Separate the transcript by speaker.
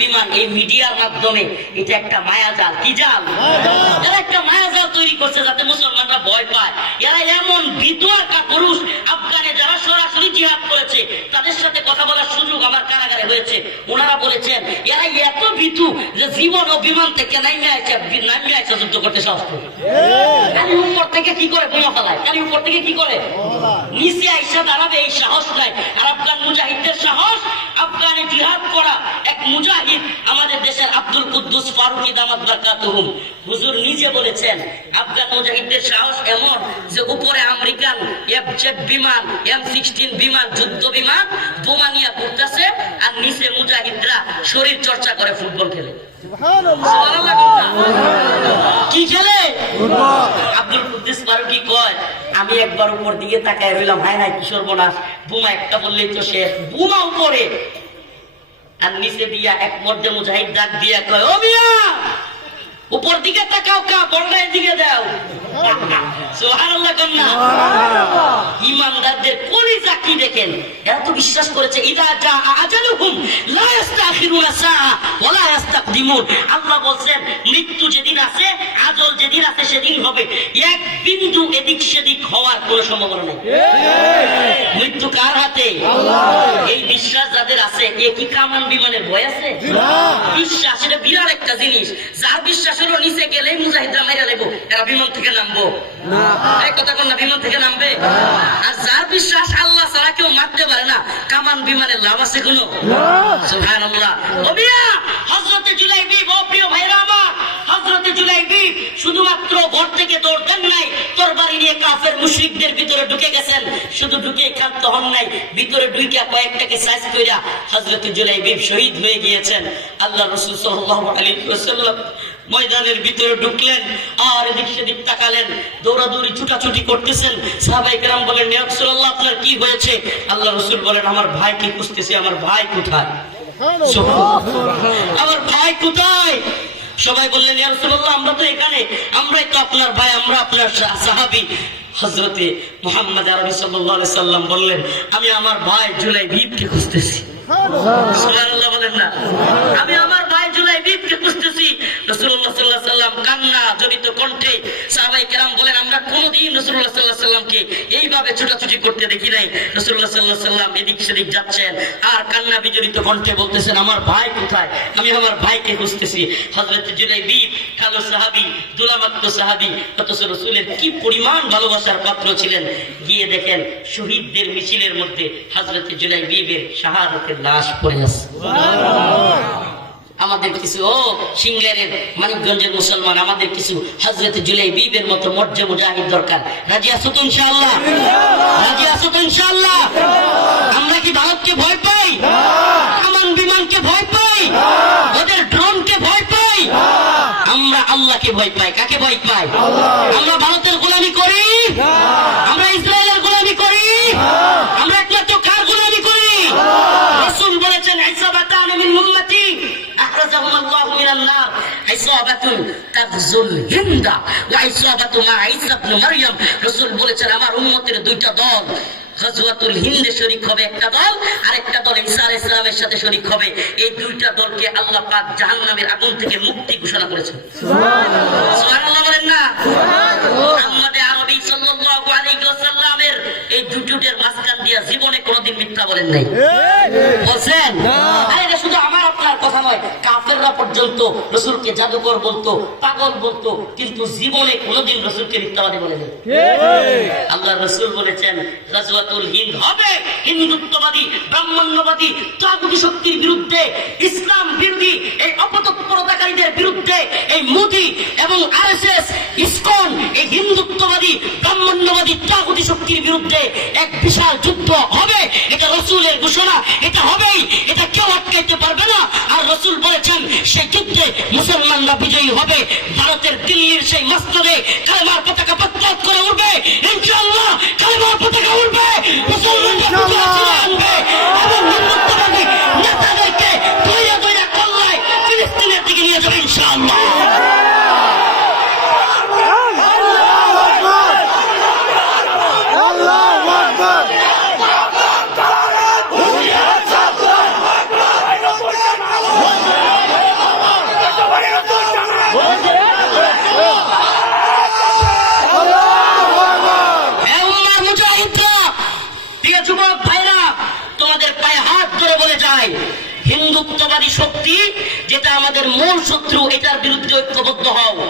Speaker 1: বিমান, এই মিডিয়ার মাধ্যমে। এটা একটা মায়াজাল কি জাল? এরা একটা মায়াজাল তৈরি করছে যাতে মুসলমানরা ভয় পায়, এরা এমন বিধুয়ার পুরুষ আফগানে যারা সরাসরি জিহাদ করেছে তাদের সাথে কথা বলার সুযোগ আমার কারাগারে হয়েছে ওনারা বলেছেন এরা এত ভীতু যে জীবন ও বিমান থেকে নামিয়ে আছে নামিয়ে আছে যুদ্ধ করতে সাহস খালি উপর থেকে কি করে বোমা ফেলায়? খালি উপর থেকে কি করে? নিচে আইসা দাঁড়াবে এই সাহস নাই। আর আফগান মুজাহিদদের সাহস আফগানে জিহাদ করা এক মুজাহিদ আমাদের দেশের আব্দুল কুদ্দুস ফারুকি দামাত বারকাতুহুম। হুজুর নিজে বলেছেন আফগান মুজাহিদদের সাহস এমন যে উপরে আমেরিকান এফ জেড বিমান এম সিক্সটিন বিমান যুদ্ধ বিমান বোমা নিয়ে ঘুরতেছে আর নিচে মুজাহিদরা শরীর চর্চা করে ফুটবল খেলে। না? কি খেলে? আব্দুল কুদ্দুস ফারুকি কয় আমি একবার উপর দিকে তাকায় রইলাম হায় হায় কিশোর বোনাস বোমা একটা বললেই তো শেষ। বোমা উপরে আর নিচে দিয়া এক মধ্যে মুজাহিদ ডাক দিয়া কয় ও মিয়া উপর দিকে তাকাও কা বন্ডায় দিকে দাও। ইমানদারদের কলিজা কি দেখেন। এরা তো বিশ্বাস করেছে ইদা জা আজালুহুম লা ইস্তাখিরুনা সাআ ওয়া লা ইস্তাকদিমুন আল্লাহ বলছেন মৃত্যু যেদিন আছে আজল যেদিন আছে সেদিন হবে। এক বিন্দু এদিক সেদিক হওয়ার কোনো সম্ভাবনা নেই। মৃত্যু কার হাতে? এই বিশ্বাস যাদের আছে এ কি কামান বিমানের ভয় আছে? বিশ্বাস এটা বিরাট একটা জিনিস। যার বিশ্বাস নিচে গেলেই মুজাহিদরা এরা বিমান থেকে নামবো। এই কথা কোন বিমান থেকে নামবে? আর যার বিশ্বাস আল্লাহ ছাড়া কেউ মারতে পারে না কামান বিমানের লাভ আছে কোনো? ও মিয়া জুলাইবি ও প্রিয় ভাইরা আমার হযরতে জুলাইবি শুধুমাত্র ঘর থেকে দৌড় দেন নাই তরবারি নিয়ে কাফের মুশরিকদের ভিতরে ঢুকে গেছেন শুধু ঢুকে ক্ষান্ত হন নাই ভিতরে ঢুকে কয়েকটাকে সাইজ কইরা হযরতে জুলাইবি শহীদ হয়ে গিয়েছেন। আল্লাহ রাসূল আলাইহি ওয়াসাল্লাম ময়দানের ভিতরে ঢুকলেন আর এদিক সেদিক তাকালেন দৌড়াদৌড়ি ছুটাছুটি করতেছেন। সাহাবাই কেরাম বলেন ইয়া আপনার কি হয়েছে? আল্লাহ রসুল বলেন আমার ভাইকে খুঁজতেছি? আমার ভাই কোথায়? আমার ভাই কোথায়? সবাই বললেন ইয়া রাসূলুল্লাহ আমরা তো এখানে। আমরাই তো আপনার ভাই আমরা আপনার সাহাবী। হযরতে মুহাম্মদ আরবি সাল্লাম বললেন আমি আমার ভাই জুলাই বিবকে খুঁজতেছি বলেন না আমি আমার ভাই জুলাই বিবকে খুঁজতেছি রাসূলুল্লাহ সাল্লাল্লাহু আলাইহি সাল্লাম কান্না জড়িত কণ্ঠে সাহাবায়ে কেরাম বলেন, আমরা কোনোদিন রাসূলুল্লাহ সাল্লাল্লাহু আলাইহি সাল্লামকে এইভাবে ছোটাছুটি করতে দেখি নাই। রাসূলুল্লাহ সাল্লাল্লাহু আলাইহি সাল্লাম এদিক সেদিক যাচ্ছেন আর কান্না বিজড়িত কণ্ঠে বলতেছেন, আমার ভাই কোথায়? আমি আমার ভাইকে খুঁজতেছি। হযরত জুলাই বিব কালো সাহাবী দুলামাত্ম সাহাবী, অথচ রাসূলের কি পরিমাণ ভালোবাসার পাত্র ছিলেন। গিয়ে দেখেন শহীদদের মিছিলের মধ্যে হজরত জুলাই বিবের শাহাদাতের লাশ পড়ে আছে। আমাদের কিছু, ও সিংলারের মানিকগঞ্জের মুসলমান, আমাদের কিছু হজরত জুলাই বিবের মতো মর্যে মুজাহিদ দরকার। রাজি আসো তো ইনশাআল্লাহ? রাজি আসো তো ইনশাআল্লাহ? আমরা কি ভারতকে ভয় পাই? কামান বিমানকে ভয় পাই? ওদের ড্রোনকে ভয় পাই? আমরা আল্লাহকে ভয় পাই। কাকে ভয় পাই? আমরা ভারতের গোলামি করি? আমরা ইসরায়েলের গোলামি করি? আমরা একমাত্র কার গোলামি করি? রাসূল বলেছেন ইসাবাতান মিন উম্মতি। আখরাজাহুম আল্লাহু মিনান নার ইসাবাতুন তাগজুল হিন্দা ওয়া ইসাবাতু মা ঈসা ইবনে মারইয়াম বলেছেন আমার উম্মতের দুইটা দল গজওয়াতুল হিন্দে শরীক হবে একটা দল আর একটা দল ঈসা আলাইহিস সালামের সাথে শরীক হবে। এই দুইটা দলকে আল্লাহ পাক জাহান্নামের আগুন থেকে মুক্তি ঘোষণা করেছেন। সুবহানাল্লাহ। বলেন না? মুহাম্মদে আরবি সাল্লাল্লাহু আলাইহি ওয়াসাল্লামের এই দুজুটের মাঝখান দিয়া জীবনে কোনোদিন মিথ্যা বলেন নাই। বলছেন? নয় কাফেররা পর্যন্ত রসুলকে জাদুকর বলতো পাগল বলতো কিন্তু জীবনে কোনোদিন রসুলকে মিথ্যাবাদী বলে নেই। আল্লাহ রসুল বলেছেন গাজওয়াতুল হিন্দ হবে হিন্দুত্ববাদী ব্রাহ্মণ্যবাদী শক্তির বিরুদ্ধে ইসলাম বিরোধী এই অপতৎপরতাকারীদের বিরুদ্ধে এই মোদি এবং আরএসএস ইসকন এই হিন্দুত্ববাদী ব্রাহ্মণ্যবাদী শক্তির বিরুদ্ধে এক বিশাল যুদ্ধ হবে। এটা রসুলের ঘোষণা এটা হবেই এটা কেউ আটকাইতে পারবে রসুল বলেছেন যুদ্ধে মুসলমানরা বিজয়ী হবে, ভারতের দিল্লির সেই মস্তদে কালেমার পতাকা প্রত্যাগ করে উঠবে। ইনশাআল্লাহ কালেমার পতাকা যুবক ভাইরা, তোমাদের পায়ে হাত ধরে বলে যায়, হিন্দুত্ববাদী শক্তি, যেটা আমাদের মূল শত্রু, এটার বিরুদ্ধে ঐক্যবদ্ধ হও।